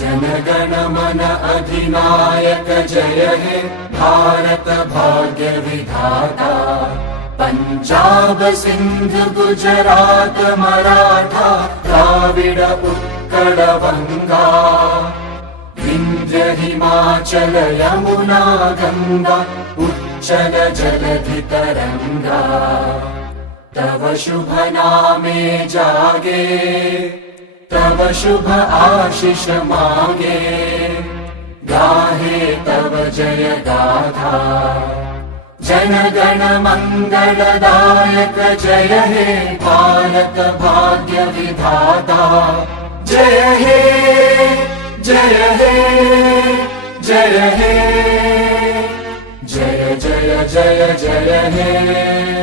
जनगण मन अधिनायक जय हे भारत भाग्य विधाता। पंजाब सिंध गुजरात मराठा द्राविड उत्कल बंगा। विंध्य हिमाचल यमुना गंगा उच्चल जलधि तरंगा। तव शुभ नामे जागे तव शुभ आशीष मांगे। गाहे तव जय गाथा जनगण मंगलदायक जय हे भारत भाग्य विधाता। जय हे जय हे जय हे जय जय जय जय हे।